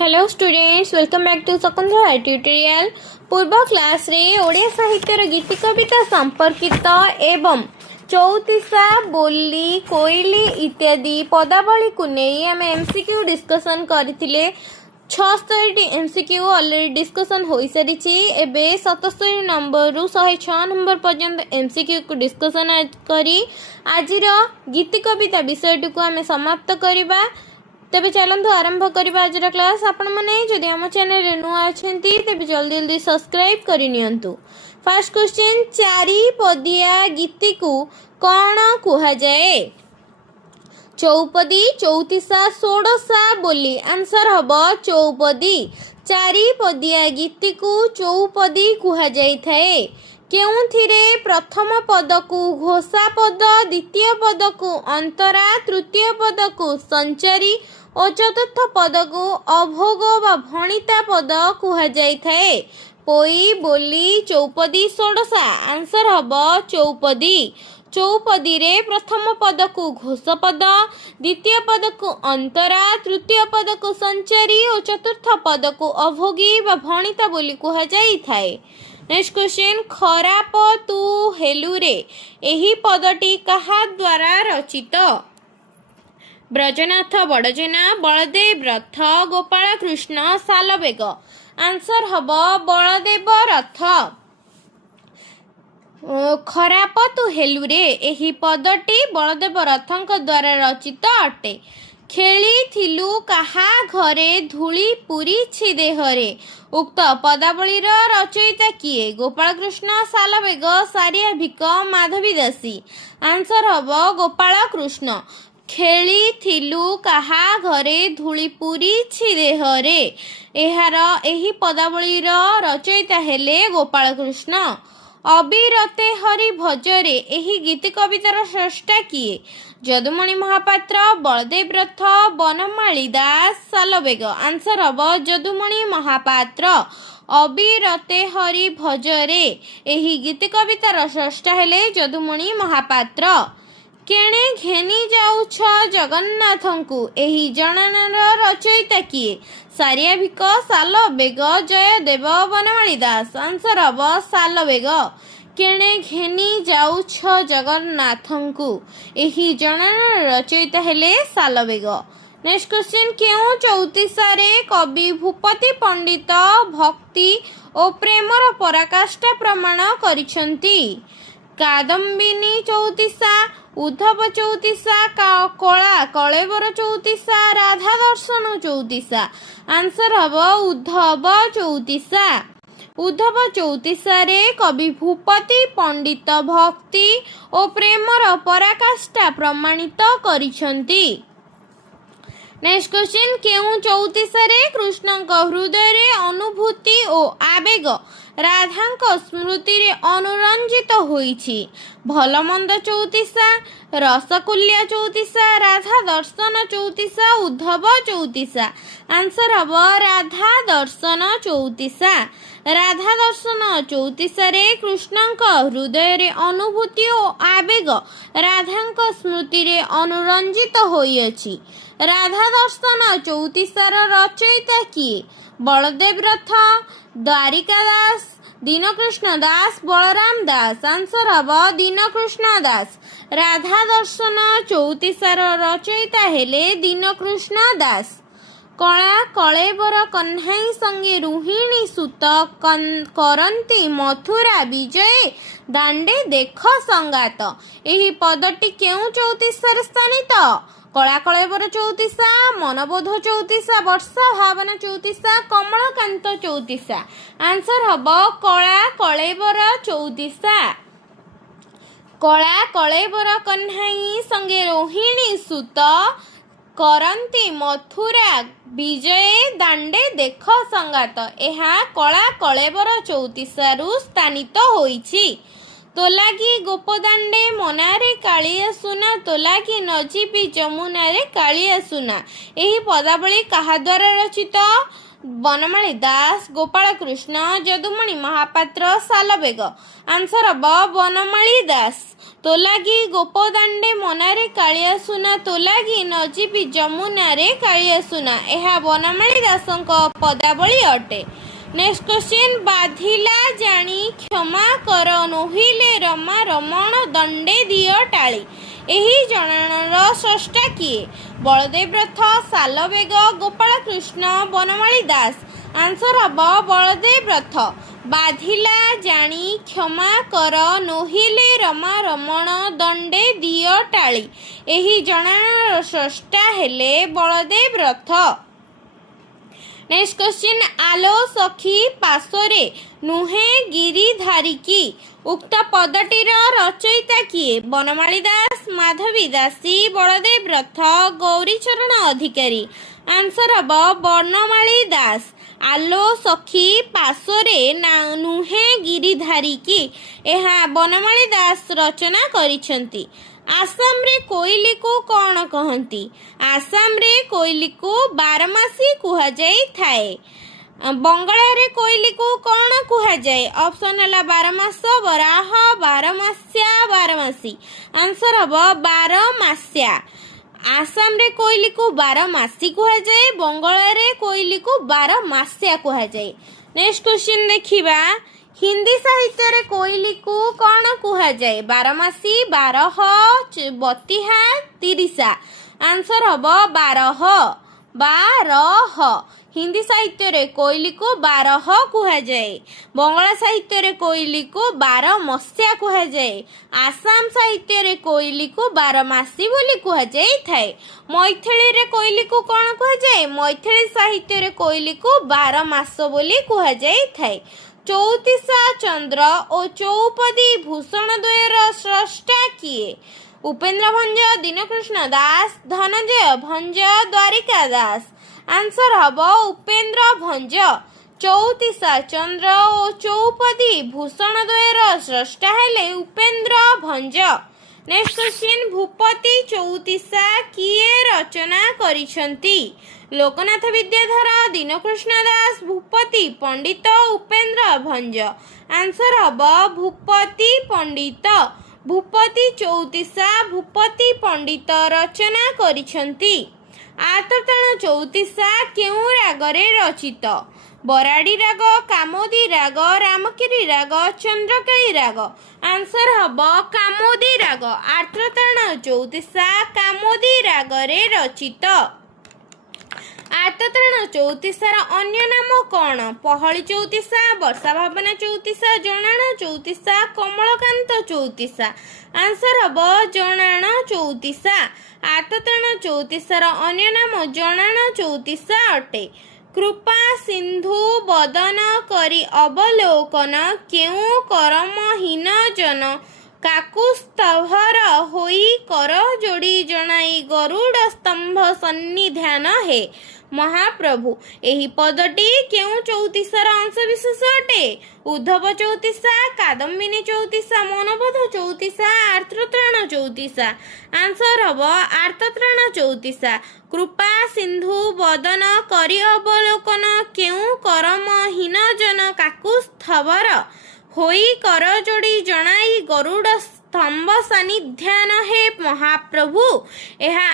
Hello students, welcome back to Shakuntala tutorial. पूर्व class रे ओडिया साहित्यर गीति कविता संपर्कित एवं चौतीसा बोली कोइली इत्यादि पदावली को नहीं आम एमसीक्यू डिस्कसन करथिले। 76 एमसीक्यू ऑलरेडी डिस्कसन हो सारी। एबे 77 नंबर रु 106 नंबर पर्यंत एमसीक्यू को डिस्कसन करी आज गीति कविता विषय को आम समाप्त करवा। तेबे चलतु आरंभ करवा आज क्लास। आपण मैंने जदि आम चैनल नुआ अच्छा तेबे जल्दी जल्दी सब्सक्राइब करनियंतु। फर्स्ट क्वेश्चन, चारि पदिया गीति को कौन कुहा जाए? चौपदी, चौतीसा, षोडशा बोली। आंसर हम चौपदी। चारि पदिया गीति को चौपदी कुहा जाई थाए। केउथिरे प्रथम पद को घोषा पद, द्वितीय पद को अंतरा, तृतीय पद को संचारी और चतुर्थ पद को अभोग व भणिता पद कुहा जाई थाए। पोई, बोली, चौपदी, षोडशा। आंसर हम चौपदी। चौपदी रे प्रथम पद को घोष पद, द्वितीय पद को अंतरा, तृतीय पद को संचारी और चतुर्थ पद को अभोगी व भणिता बोली कुहा जाई थाए। नेक्स्ट क्वेश्चन, खराप तू हेलु रे एही पदटी कहा द्वारा रचित? ब्रजनाथ बड़जेना, बलदेव रथ, गोपाल कृष्ण सालवेग। आंसर हम बलदेव रथ। खराप तू हेलु रे एही पदटी बलदेव रथଙ୍କ द्वारा रचित अटे। खेली थिलु काहा घरे धूली पूरीछि देहरे। उक्त पदावलीर रचयिता किए? गोपाल कृष्ण सालवेग, सारिया भिक, माधवी दासी। आंसर हम गोपाल कृष्ण। खेली थिलु काहा घरे धूली पूरीछि देहरे एहार एही पदावलीर रचयिता हेले गोपाल कृष्ण। अबिरते हरि भजरे एही गीति कवितार स्रष्टा किए? यदुमणि महापात्र, बलदेव रथ, बनमाली दास, सालवेग। आंसर हम यदुमणि महापात्र। अबिरते हरि भजरे एही गीति कवितार स्रष्टा हेले यदुमणि महापात्र। केणे घेनी जाउछ जगन्नाथंकु एही जनानार रचयिता किए? सारिया भिक, सालवेग, जयदेव, बनमाली दास। आंसर हम सालवेग। केणे घेनी जाउछ जगन्नाथंकु एही जनानार रचयिता हेले सालवेग। नेक्स्ट क्वेश्चन, केउ चौतीसा रे कवि भूपति पंडित भक्ति और प्रेमर पराकाष्ठा प्रमाण करिसंती? कादम्बिनी चौतीसा, उद्धव चौतीसा, कला कलेवर चौतीसा, राधा दर्शन चौतीसा। आंसर हम उद्धव चौतीसा। उद्धव चौतीसा रे कवि भूपति पंडित भक्ति और प्रेमर पराकाष्ठा प्रमाणित करिसंती। नेक्स्ट क्वेश्चन, केउ चौतीसा रे कृष्णଙ୍କ हृदय रे अनुभूति और आवेग राधाଙ୍କ स्मृति रे अनुरंजित होईछि? भलमंद चौतीसा, रसकुल्या चौतीसा, राधा दर्शन चौतीसा, उद्धव चौतीसा। आंसर हम राधा दर्शन चौतीसा। राधा दर्शन चौतीसा रे कृष्णଙ୍କ हृदय रे अनुभूति और आवेग राधाଙ୍କ स्मृति रे अनुरंजित होईछि। राधा दर्शन चौतीसार रचयिता किए? बलदेव रथ, द्वारिका दास, दीनकृष्ण दास, बलराम दास। आंसर हम दीनकृष्ण दास। राधा दर्शन चौतीसार रचयिता हेले दीनकृष्ण दास। कला कलेवर कन्हाई संगे रुहिणी सुत करंती मथुरा विजय दांडे देख संगात। एही पदटी केउ चौतीसार स्थानित? कला कलेवर चौतीसा, मनबोध चौतीसा, वर्षा भावना चौतीसा, कमलकांत चौतीसा। आंसर हम कला कलेवर चौतीसा। कला कलेवर कन्हाई संगे रोहिणी सुत करंती मथुरा विजय दांडे देख संगात। एहा कला कलेवर चौतीसारु स्थानित होईछि। तोलागी गोपदांडे मनारे कालिया सुना, तोलागी नजीबी जमुना रे कालिया सुना। एही पदावली कहा द्वारा रचित? ବନମାଳୀ ଦାସ, ଗୋପାଳ କୃଷ୍ଣ, ଯଦୁମଣି ମହାପାତ୍ର, ସାଲବେଗ। ଆନ୍ସର ହବ ବନମାଳୀ ଦାସ। ତୋଲାଗି ଗୋପଦାଣ୍ଡେ ମନାରେ କାଳିଆ ସୁନା, ତୋଲାଗି ନଯିବି ଯମୁନାରେ କାଳିଆ ସୁନା। ଏହା ବନମାଳୀ ଦାସଙ୍କ ପଦାବଳୀ ଅଟେ। ନେକ୍ସଟ କ୍ୱେଶ୍ଚିନ୍, ବାଧିଲା ଜାଣି କ୍ଷମା କର, ନୋହିଲେ ରମା ରମଣ ଦଣ୍ଡେ ଦିଅ ଟାଳି। ଏହି ଜଣାଣର ସ୍ରଷ୍ଟା କିଏ? ବଳଦେବ ରଥ, ସାଲବେଗ, ଗୋପାଳ କୃଷ୍ଣ, ବନମାଳୀ ଦାସ। ଆନ୍ସର ହବ ବଳଦେବ ରଥ। ବାଧିଲା ଜାଣି କ୍ଷମା କର, ନୋହିଲେ ରମା ରମଣ ଦଣ୍ଡେ ଦିଅ ଟାଳି। ଏହି ଜଣାଣର ସ୍ରଷ୍ଟା ହେଲେ ବଳଦେବ ରଥ। ନେକ୍ସଟ କ୍ୱେଶ୍ଚିନ୍, ଆଲୋ ସଖୀ ପାଶୋରେ ନୁହେଁ ଗିରିଧାରିକି। ଉକ୍ତ ପଦଟିର ରଚୟିତା କିଏ? ବନମାଳୀ ଦାସ, ମାଧବୀ ଦାସୀ, ବଳଦେବ ରଥ, ଗୌରୀଚରଣ ଅଧିକାରୀ। ଆନ୍ସର ହବ ବନମାଳୀ ଦାସ। ଆଲୋ ସଖୀ ପାଶୋରେ ନୁହେଁ ଗିରିଧାରିକି, ଏହା ବନମାଳୀ ଦାସ ରଚନା କରିଛନ୍ତି। ଆସାମରେ କୋଇଲିକୁ କ'ଣ କହନ୍ତି? ଆସାମରେ କୋଇଲିକୁ ବାରମାସୀ କୁହାଯାଇଥାଏ। ବଙ୍ଗଳାରେ କୋଇଲିକୁ କ'ଣ କୁହାଯାଏ? ଅପସନ୍ ହେଲା ବାରମାସ, ବରାହ, ବାରମାସ୍ୟା, ବାରମାସୀ। ଆନ୍ସର ହବ ବାରମାସ୍ୟା। ଆସାମରେ କୋଇଲିକୁ ବାରମାସୀ କୁହାଯାଏ, ବଙ୍ଗଳାରେ କୋଇଲିକୁ ବାରମାସ୍ୟା କୁହାଯାଏ। ନେକ୍ସଟ କ୍ୱେଶ୍ଚିନ୍ ଦେଖିବା, ହିନ୍ଦୀ ସାହିତ୍ୟରେ କୋଇଲିକୁ କ'ଣ କୁହାଯାଏ? ବାରମାସୀ, ବାରହ, ବତିହା, ତିରିଶା। ଆନ୍ସର ହବ ବାରହ। ବାରହ। ହିନ୍ଦୀ ସାହିତ୍ୟରେ କୋଇଲିକୁ ବାରହ କୁହାଯାଏ। ବଙ୍ଗଳା ସାହିତ୍ୟରେ କୋଇଲିକୁ ବାରମସ୍ୟା କୁହାଯାଏ। ଆସାମ ସାହିତ୍ୟରେ କୋଇଲିକୁ ବାରମାସୀ ବୋଲି କୁହାଯାଇଥାଏ। ମୈଥିଳୀରେ କୋଇଲିକୁ କ'ଣ କୁହାଯାଏ? ମୈଥିଳୀ ସାହିତ୍ୟରେ କୋଇଲିକୁ ବାରମାସ ବୋଲି କୁହାଯାଇଥାଏ। ଚଉତିଶା ଚନ୍ଦ୍ର ଓ ଚୌପଦୀ ଭୂଷଣ ଦ୍ୱୟର ସ୍ରଷ୍ଟା କିଏ? ଉପେନ୍ଦ୍ର ଭଞ୍ଜ, ଦୀନକୃଷ୍ଣ ଦାସ, ଧନଞ୍ଜୟ ଭଞ୍ଜ, ଦ୍ୱାରିକା ଦାସ। ଆନ୍ସର ହବ ଉପେନ୍ଦ୍ର ଭଞ୍ଜ। ଚଉତିଶା ଚନ୍ଦ୍ର ଓ ଚୌପଦୀ ଭୂଷଣ ଦ୍ୱୟର ସ୍ରଷ୍ଟା ହେଲେ ଉପେନ୍ଦ୍ର ଭଞ୍ଜ। ନେକ୍ସଟ କ୍ୱେଶ୍ଚିନ୍, ଭୂପତି ଚଉତିଶା କିଏ ରଚନା କରିଛନ୍ତି? ଲୋକନାଥ ବିଦ୍ୟାଧର, ଦୀନକୃଷ୍ଣ ଦାସ, ଭୂପତି ପଣ୍ଡିତ, ଉପେନ୍ଦ୍ର ଭଞ୍ଜ। ଆନ୍ସର ହବ ଭୂପତି ପଣ୍ଡିତ। ଭୂପତି ଚଉତିଶା ଭୂପତି ପଣ୍ଡିତ ରଚନା କରିଛନ୍ତି। ଆର୍ତ୍ତତାଣ ଚଉତିଶା କେଉଁ ରାଗରେ ରଚିତ? ବରାଡ଼ି ରାଗ, କାମୋଦି ରାଗ, ରାମକିରି ରାଗ, ଚନ୍ଦ୍ରକାଳୀ ରାଗ। ଆନ୍ସର ହବ କାମୋଦି ରାଗ। ଆର୍ତ୍ତତାଣ ଚଉତିଶା କାମୋଦି ରାଗରେ ରଚିତ। ଆର୍ତ୍ତତାଣ ଚଉତିଶାର ଅନ୍ୟ ନାମ କ'ଣ? ପହଳି ଚଉତିଶା, ବର୍ଷା ଭାବନା ଚଉତିଶା, ଜଣାଣ ଚଉତିଶା, କମଳକାନ୍ତ ଚଉତିଶା। ଆନ୍ସର ହବ ଜଣାଣ ଚଉତିଶା। ଆର୍ତ୍ତତାଣ ଚଉତିଶାର ଅନ୍ୟ ନାମ ଜଣାଣ ଚଉତିଶା ଅଟେ। କୃପା ସିନ୍ଧୁ ବଦନ କରି ଅବଲୋକନ, କେଉଁ କରମହୀନ ଜନ କାକୁସ୍ଥଭର ହୋଇ କର ଯୋଡ଼ି ଜଣାଇ ଗରୁଡ଼ ସ୍ତମ୍ଭ ସନ୍ନିଧାନ ହେ। ମହାପ୍ରଭୁ। ଏହି ପଦଟି କେଉଁ ଚଉତିଶାର ଅଂଶବିଶେଷ ଅଟେ? ଉଦ୍ଧବ ଚଉତିଶା, କାଦମ୍ବିନୀ ଚଉତିଶା, ମନବୋଧ ଚଉତିଶା, ଆର୍ତ୍ତତ୍ରାଣ ଚଉତିଶା। ଆନ୍ସର ହବ ଆର୍ତ୍ତତ୍ରାଣ ଚଉତିଶା। କୃପା ସିନ୍ଧୁ ବଦନ କରି ଅବଲୋକନ, କେଉଁ କରମହୀନ ଜନ କାକୁସ୍ଥବର ହୋଇ କର ଯୋଡ଼ି ଜଣାଇ ଗରୁଡ଼ ସ୍ତମ୍ଭ ସନ୍ନିଧାନ ହେ। ମହାପ୍ରଭୁ। ଏହା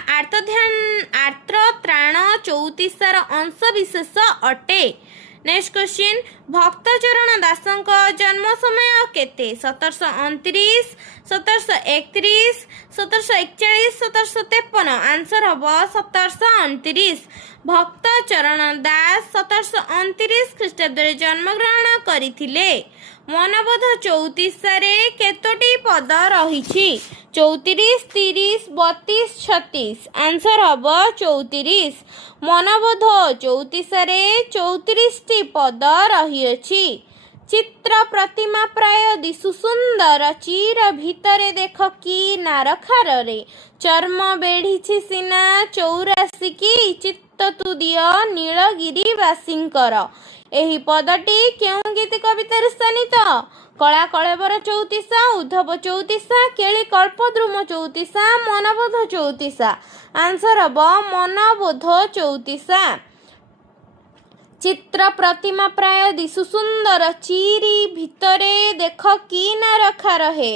ଆର୍ତ୍ତତ୍ରାଣ ଚଉତିଶାର ଅଂଶବିଶେଷ ଅଟେ। ନେକ୍ସଟ କ୍ୱେଶ୍ଚିନ୍, ଭକ୍ତଚରଣ ଦାସଙ୍କ ଜନ୍ମ ସମୟ କେତେ? 1729, 1731, 1741, 1753। ଆନ୍ସର ହବ 1729। ଭକ୍ତଚରଣ ଦାସ 1729 ଖ୍ରୀଷ୍ଟାବ୍ଦରେ ଜନ୍ମଗ୍ରହଣ କରିଥିଲେ। ମନବୋଧ ଚଉତିଶାରେ କେତୋଟି ପଦ ରହିଛି? 34, 30, 32, 36। ଆନ୍ସର ହବ 34। ମନବୋଧ ଚଉତିଶାରେ 34ଟି ପଦ ରହିଅଛି। ଚିତ୍ର ପ୍ରତିମା ପ୍ରାୟ ଦିଶୁ ସୁନ୍ଦର, ଚିର ଭିତରେ ଦେଖ କି ନାରଖାରରେ, ଚର୍ମ ବେଢ଼ିଛି ସିନା 84 କି, ଚିତ୍ତ ତୁ ଦିଅ ନୀଳଗିରିବାସୀଙ୍କର। ଏହି ପଦଟି କେଉଁ ଗୀତି କବିତାରେ ସ୍ଥାନିତ? କଳା କଳେବର ଚଉତିଶା, ଉଦ୍ଧବ ଚଉତିଶା, କେଳି କଳ୍ପଦ୍ରୁମ ଚଉତିଶା, ମନବୋଧ ଚଉତିଶା। ଆନ୍ସର ହବ ମନବୋଧ ଚଉତିଶା। ଚିତ୍ର ପ୍ରତିମା ପ୍ରାୟ ଦିଶୁ ସୁନ୍ଦର, ଚିରି ଭିତରେ ଦେଖ କି ନା ରଖା ରହେ।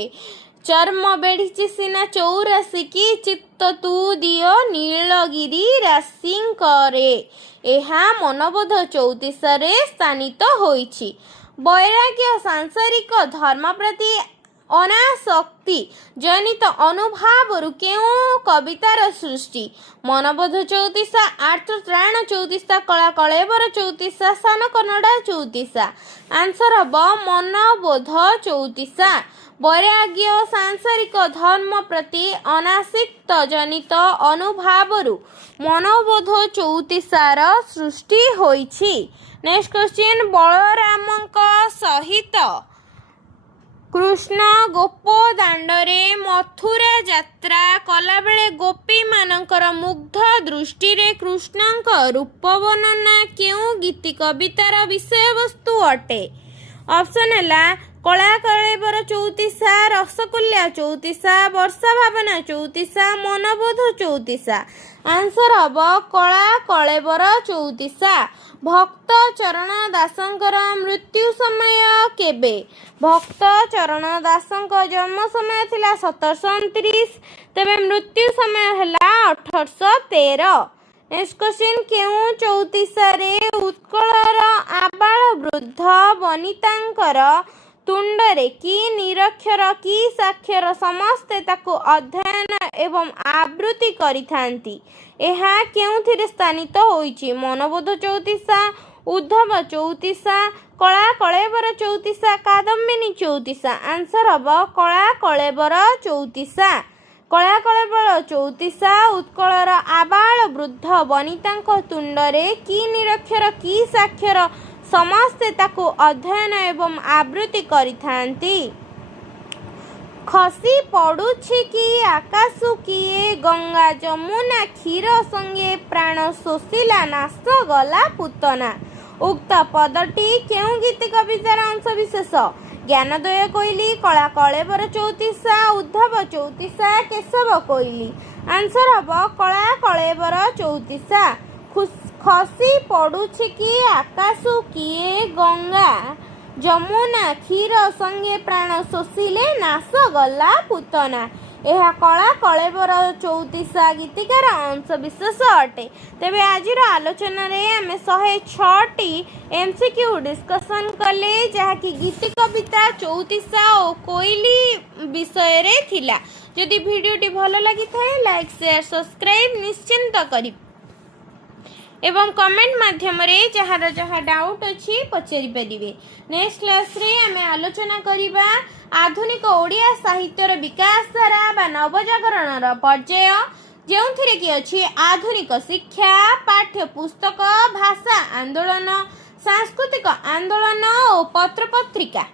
ଚର୍ମ ବେଢ଼ିଛି ସିନା 84 କି ଚିତ୍ତ ତୁ ଦିଅ ନୀଳଗିରି ରାଶିଙ୍କରେ। ଏହା ମନବୋଧ 34ରେ ସ୍ଥାନିତ ହୋଇଛି। ବୈରାଗ୍ୟ ସାଂସାରିକ ଧର୍ମ ପ୍ରତି ଅନାସକ୍ତି ଜନିତ ଅନୁଭାବରୁ କେଉଁ କବିତାର ସୃଷ୍ଟି? ମନବୋଧ 34, ଆର୍ତ୍ତତ୍ରାଣ 34, କଳା କଳେବର 34, ସାନ କନ୍ନଡ଼ା 34। ଆନ୍ସର ହେବ ମନବୋଧ 34। ବୈରାଗ୍ୟ ସାଂସାରିକ ଧର୍ମ ପ୍ରତି ଅନାସକ୍ତ ଜନିତ ଅନୁଭାବରୁ ମନବୋଧ 34ର ସୃଷ୍ଟି ହୋଇଛି। ନେକ୍ସଟ କ୍ୱେଶ୍ଚିନ୍, ବଳରାମଙ୍କ ସହିତ କୃଷ୍ଣ ଗୋପ ଦାଣ୍ଡରେ ମଥୁରା ଯାତ୍ରା କଲାବେଳେ ଗୋପୀମାନଙ୍କର ମୁଗ୍ଧ ଦୃଷ୍ଟିରେ କୃଷ୍ଣଙ୍କ ରୂପ ବର୍ଣ୍ଣନା କେଉଁ ଗୀତି କବିତାର ବିଷୟବସ୍ତୁ ଅଟେ? ଅପସନ୍ ହେଲା କଳା କଳେବର 34, ରସକୁଲ୍ୟା 34, ବର୍ଷା ଭାବନା 34, ମନବୋଧ 34। ଆନ୍ସର ହେବ କଳା କଳେବର 34। ଭକ୍ତ ଚରଣ ଦାସଙ୍କର ମୃତ୍ୟୁ ସମୟ କେବେ? ଭକ୍ତ ଚରଣ ଦାସଙ୍କ ଜନ୍ମ ସମୟ ଥିଲା 1729, ତେବେ ମୃତ୍ୟୁ ସମୟ ହେଲା 1813। ନେକ୍ସଟ କ୍ୱେଶ୍ଚିନ୍, କେଉଁ 34ରେ ଉତ୍କଳର ଆବାଳ ବୃଦ୍ଧ ବନିତାଙ୍କର ତୁଣ୍ଡରେ କି ନିରକ୍ଷର କି ସାକ୍ଷର ସମସ୍ତେ ତାକୁ ଅଧ୍ୟୟନ ଏବଂ ଆବୃତ୍ତି କରିଥାନ୍ତି? ଏହା କେଉଁଥିରେ ସ୍ଥାନିତ ହୋଇଛି? ମନବୋଧ 34, ଉଦ୍ଧବ 34, କଳା କଳେବର 34, କାଦମ୍ବିନୀ 34। ଆନ୍ସର ହେବ କଳା କଳେବର 34। କଳା କଳେବର 34 ଉତ୍କଳର ଆବାଳ ବୃଦ୍ଧ ବନିତାଙ୍କ ତୁଣ୍ଡରେ କି ନିରକ୍ଷର କି ସାକ୍ଷର ସମସ୍ତେ ତାକୁ ଅଧ୍ୟୟନ ଏବଂ ଆବୃତ୍ତି କରିଥାନ୍ତି। ଖସି ପଡ଼ୁଛି କି ଆକାଶୁ କିଏ ଗଙ୍ଗା ଯମୁନା କ୍ଷୀର ସଙ୍ଗେ ପ୍ରାଣ ଶୋଷିଲା ନାଶ ଗଲା ପୂତନା। ଉକ୍ତ ପଦଟି କେଉଁ ଗୀତି କବିତାର ଅଂଶବିଶେଷ? ଜ୍ଞାନୋଦୟ କୋଇଲି, କଳା କଳେବର 34, ଉଦ୍ଧବ 34, କେଶବ କୋଇଲି। ଆନ୍ସର ହେବ କଳା କଳେବର 34। ଖସି ପଡ଼ୁଛି କି ଆକାଶୁ କିଏ ଗଙ୍ଗା ଯମୁନା କ୍ଷୀର ସଙ୍ଗେ ପ୍ରାଣ ଶୋଷିଲେ ନାଶ ଗଲା ପୂତନା। ଏହା କଳା କଳେବର 34 ଗୀତିକାର ଅଂଶବିଶେଷ ଅଟେ। ତେବେ ଆଜିର ଆଲୋଚନାରେ ଆମେ 106ଟି MCQ ଡିସ୍କସନ୍ କଲେ, ଯାହାକି ଗୀତି କବିତା 34 ଓ କୋଇଲି ବିଷୟରେ ଥିଲା। ଯଦି ଭିଡ଼ିଓଟି ଭଲ ଲାଗିଥାଏ ଲାଇକ୍ ସେୟାର ସବସ୍କ୍ରାଇବ୍ ନିଶ୍ଚିନ୍ତ କରିବେ ଏବଂ କମେଣ୍ଟ ମାଧ୍ୟମରେ ଯାହାର ଯାହା ଡାଉଟ୍ ଅଛି ପଚାରିପାରିବେ। ନେକ୍ସଟ କ୍ଲାସ୍ରେ ଆମେ ଆଲୋଚନା କରିବା ଆଧୁନିକ ଓଡ଼ିଆ ସାହିତ୍ୟର ବିକାଶ ଧାରା ବା ନବଜାଗରଣର ପର୍ଯ୍ୟାୟ, ଯେଉଁଥିରେ କି ଅଛି ଆଧୁନିକ ଶିକ୍ଷା, ପାଠ୍ୟ ପୁସ୍ତକ, ଭାଷା ଆନ୍ଦୋଳନ, ସାଂସ୍କୃତିକ ଆନ୍ଦୋଳନ ଓ ପତ୍ରପତ୍ରିକା।